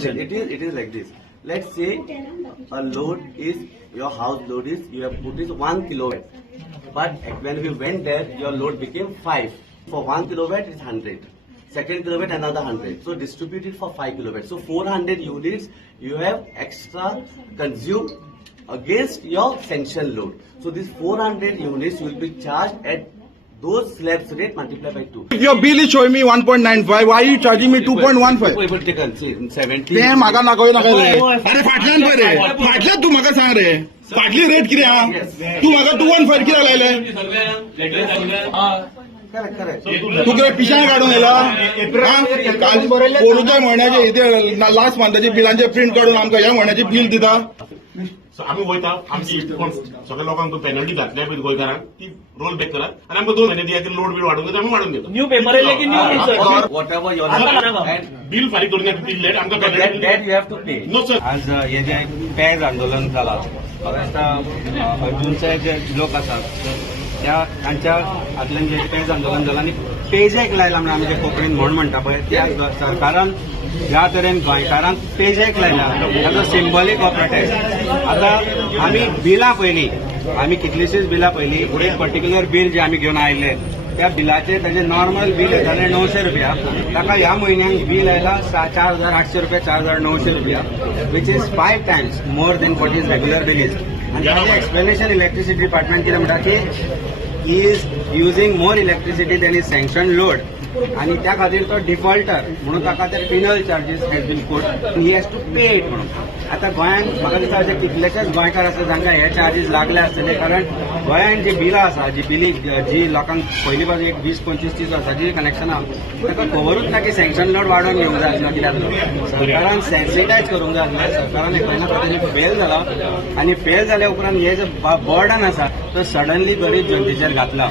It is like this. Let's say a load is, your house load is, you have put is 1 kilowatt. But when we went there, your load became 5. For 1 kilowatt is 100. Second kilowatt another 100. So distributed for 5 kilowatts. So 400 units you have extra consumed against your sanction load. So this 400 units will be charged at those slabs rate multiplied by 2. If your bill is showing me 1.95, why are you charging me 2.15? We will take 70. ते म्हाका नाका नाका रे. अरे फाटल्यान पळय रे. फाटल्यान तू म्हाका सांग रे. फाटली रेट कितें हा? तू म्हाका 215 कित्याक लायले? Correct. तू कितें पिशां काडून येला? पोरूच्या म्हयन्याचे इथे लास्ट मंथाचे बिलांचे प्रिंट काढून आमकां ह्या म्हयन्याचे बिल दिता. आम्ही वयता आमची सगळ्या लोकांक पेनल्टी घातल्या गोंयकारांक ती रोल बॅक करात आणि आमकां 2 महिने दिया की लोड बिल वाडून घेता आम्ही वाडून घेतो न्यू पेपर येले की new bill Whatever your and bill फारीक करून येता लेट आमकां that you have to pay. No sir आज हे जे पेज आंदोलन जाला महाराष्ट्र अर्जुनचे जे लोक आसात त्या तांच्या हातल्यान जे पेज आंदोलन जालां आनी पेजेक लायला म्हणून आमी जे कोंकणीन म्हण म्हणटा पळय त्या सरकारान ह्या तरेन गोंयकारांक पेजेक लायला ताजो सिंबॉलीक हो प्रोटेस्ट. आतां आमी बिलां पयलीं आमी कितलीशींच बिलां पयलीं एक पर्टिक्युलर बिल जे आमी घेवन आयिल्ले त्या बिलाचे ताजे नॉर्मल बिल येतालें 900 रुपया. ताका ह्या म्हयन्याक बिल आयला 4,800 रुपया 4,900 रुपया which is 5 times more than what is regular bill is. आनी ताजें एक्सप्लेनेशन इलेक्ट्रिसिटी डिपार्टमेंट कितें म्हणटा की is using more electricity than is sanction load आणि त्या खातीर तो डिफॉल्टर म्हणून ताका ते penal charges has been put he has to pay it म्हणून. आता गोंयांत म्हाका दिसता अशे कितलेशेच गोंयकार आसा जांकां हे चार्जीस लागले आसतले कारण गोंयांत जी बिलां आसा जी बिली जी लोकांक पयलीं पासून एक 20-25-30 वर्सांची कनेक्शनां ताका खबरूच ना की सँक्शन लोड वाडोवन घेवंक जाय आसलो कित्याक सरकारान सेन्सिटायज करूंक जाय आसलें. सरकारान एक खंय ना खंय फेल जाला आनी फेल जाल्या उपरांत हे जे बर्डन आसा तो सडनली गरीब जनतेचेर घातला.